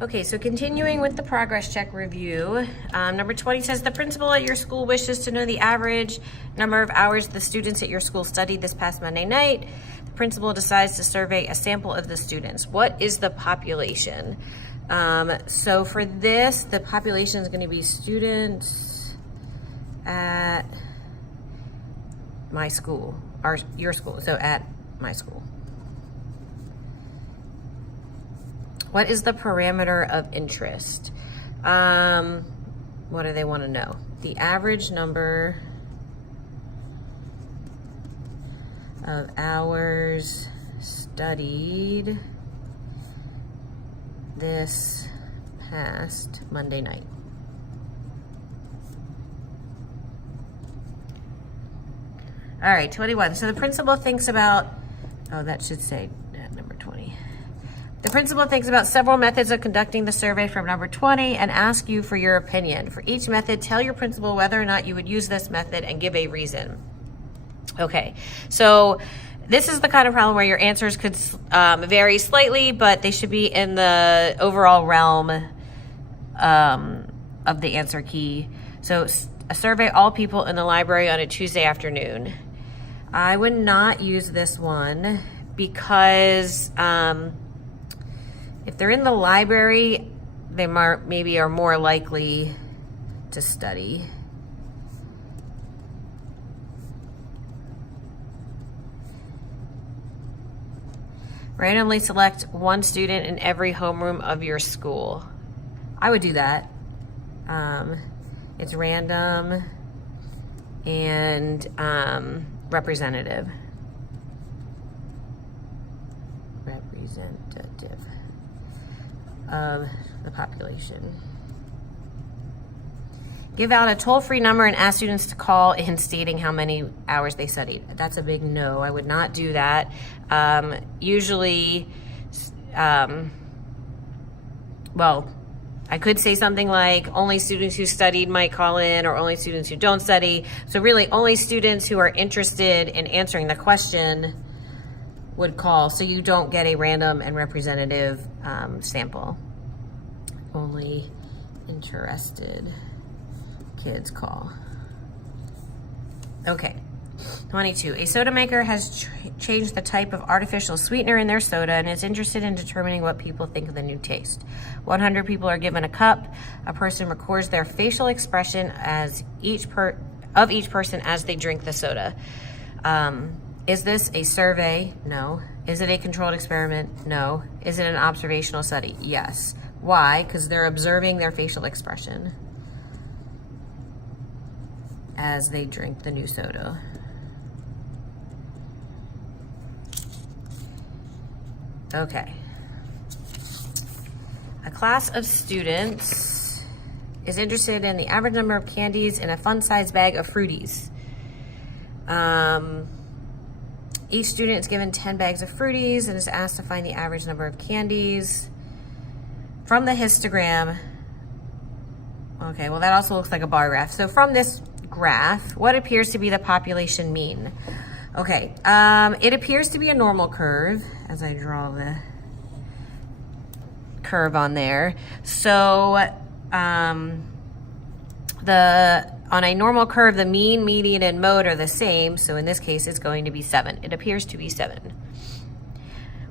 Okay, so continuing with the progress check review, number 20 says the principal at your school wishes to know the average number of hours the students at your school studied this past Monday night. The principal decides to survey a sample of the students. What is the population? So for this, the population is going to be students at my school, or your school, so at my school. What is the parameter of interest? What do they want to know? The average number of hours studied this past Monday night. All right, 21. So the principal thinks about, oh, that should say number 20. The principal thinks about several methods of conducting the survey from number 20 and asks you for your opinion. For each method, tell your principal whether or not you would use this method and give a reason. Okay, so this is the kind of problem where your answers could vary slightly, but they should be in the overall realm of the answer key. So survey all people in the library on a Tuesday afternoon. I would not use this one because if they're in the library, they maybe are more likely to study. Randomly select one student in every homeroom of your school. I would do that. It's random and representative. Representative of the population. Give out a toll-free number and ask students to call in stating how many hours they studied. That's a big no. I would not do that. Usually, well, I could say something like only students who studied might call in, or only students who don't study. So really only students who are interested in answering the question would call, so you don't get a random and representative sample. Only interested kids call. Okay, 22. A soda maker has changed the type of artificial sweetener in their soda and is interested in determining what people think of the new taste. 100 people are given a cup. A person records their facial expression as each person as they drink the soda. Is this a survey? No. Is it a controlled experiment? No. Is it an observational study? Yes. Why? Because they're observing their facial expression as they drink the new soda. Okay. A class of students is interested in the average number of candies in a fun-sized bag of Fruities. Each student is given 10 bags of Fruities and is asked to find the average number of candies. From the histogram, okay, well that also looks like a bar graph. So from this graph, what appears to be the population mean? Okay, it appears to be a normal curve as I draw the curve on there. So on a normal curve, the mean, median, and mode are the same. So in this case, it's going to be 7. It appears to be 7.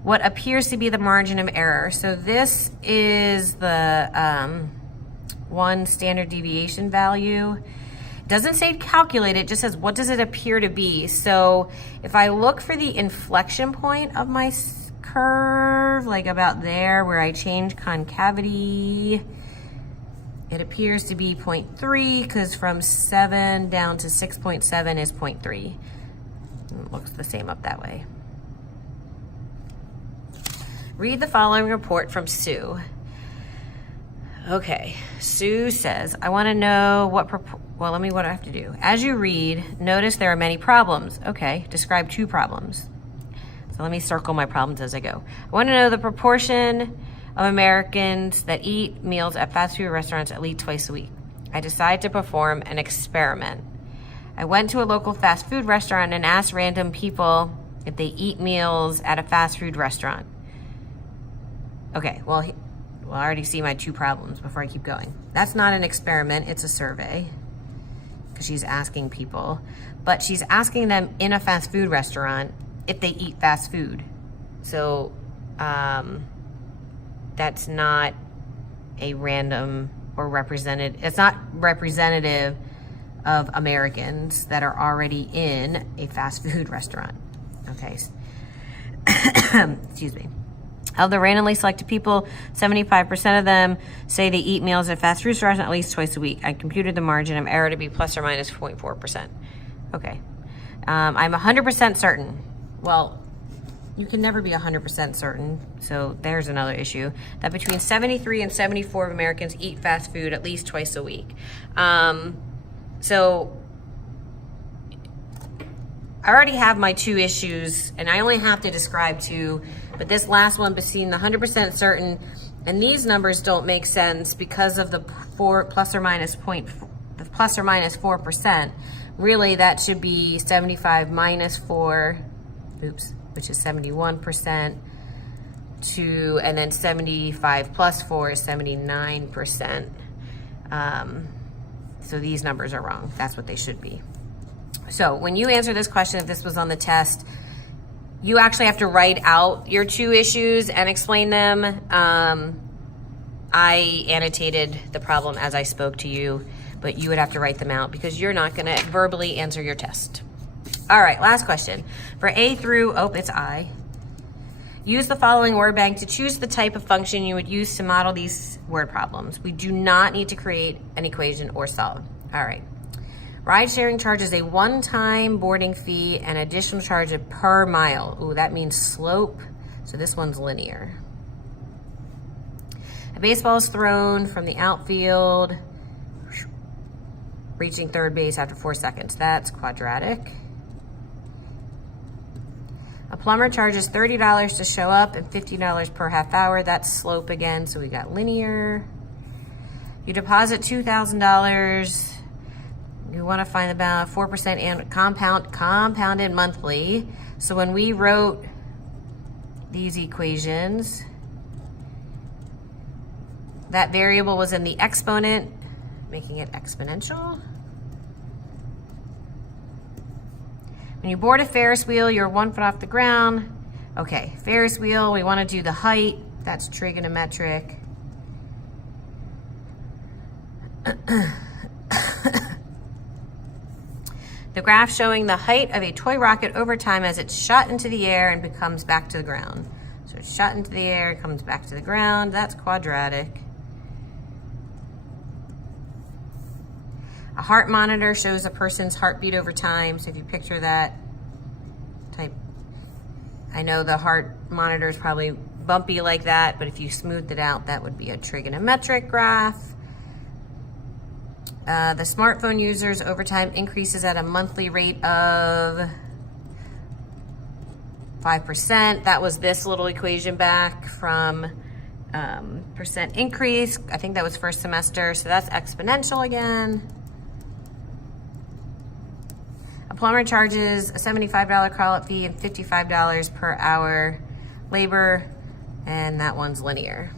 What appears to be the margin of error? So this is the one standard deviation value. It doesn't say calculate, it just says what does it appear to be. So if I look for the inflection point of my curve, like about there where I change concavity, it appears to be 0.3 because from 7 down to 6.7 is 0.3. It looks the same up that way. Read the following report from Sue. Okay, Sue says, I want to know what do I have to do? As you read, notice there are many problems. Okay, describe 2 problems. So let me circle my problems as I go. I want to know the proportion of Americans that eat meals at fast food restaurants at least twice a week. I decided to perform an experiment. I went to a local fast food restaurant and asked random people if they eat meals at a fast food restaurant. Okay, well, Well, I already see my 2 problems before I keep going. That's not an experiment, it's a survey, because she's asking people. But she's asking them in a fast food restaurant if they eat fast food. So that's not a random or represented, it's not representative of Americans that are already in a fast food restaurant. Okay. Excuse me. Of the randomly selected people, 75% of them say they eat meals at fast food restaurants at least twice a week. I computed the margin of error to be plus or minus 0.4%. Okay. I'm 100% certain. Well, you can never be 100% certain, so there's another issue, that between 73 and 74 of Americans eat fast food at least twice a week. So I already have my 2 issues, and I only have to describe 2, but this last one between the 100% certain, and these numbers don't make sense because of the plus or minus 4%. Really, that should be 75 minus 4, which is 71%, and then 75 plus 4 is 79%. So these numbers are wrong. That's what they should be. So when you answer this question, if this was on the test, you actually have to write out your 2 issues and explain them. I annotated the problem as I spoke to you, but you would have to write them out because you're not gonna verbally answer your test. All right, last question. For A through, it's I. Use the following word bank to choose the type of function you would use to model these word problems. We do not need to create an equation or solve. All right. Ride sharing charges a one-time boarding fee and additional charge per mile. Ooh, that means slope. So this one's linear. A baseball is thrown from the outfield, reaching third base after 4 seconds. That's quadratic. A plumber charges $30 to show up and $50 per half hour. That's slope again, so we got linear. You deposit $2,000. You want to find about 4% and compounded monthly. So when we wrote these equations, that variable was in the exponent, making it exponential. When you board a Ferris wheel, you're 1 foot off the ground. Okay, Ferris wheel, we want to do the height. That's trigonometric. The graph showing the height of a toy rocket over time as it's shot into the air and becomes back to the ground. So it's shot into the air, comes back to the ground. That's quadratic. A heart monitor shows a person's heartbeat over time. So if you picture that type, I know the heart monitor is probably bumpy like that, but if you smoothed it out, that would be a trigonometric graph. The smartphone users over time increases at a monthly rate of 5%. That was this little equation back from percent increase. I think that was first semester, so that's exponential again. A plumber charges a $75 call-out fee and $55 per hour labor, and that one's linear.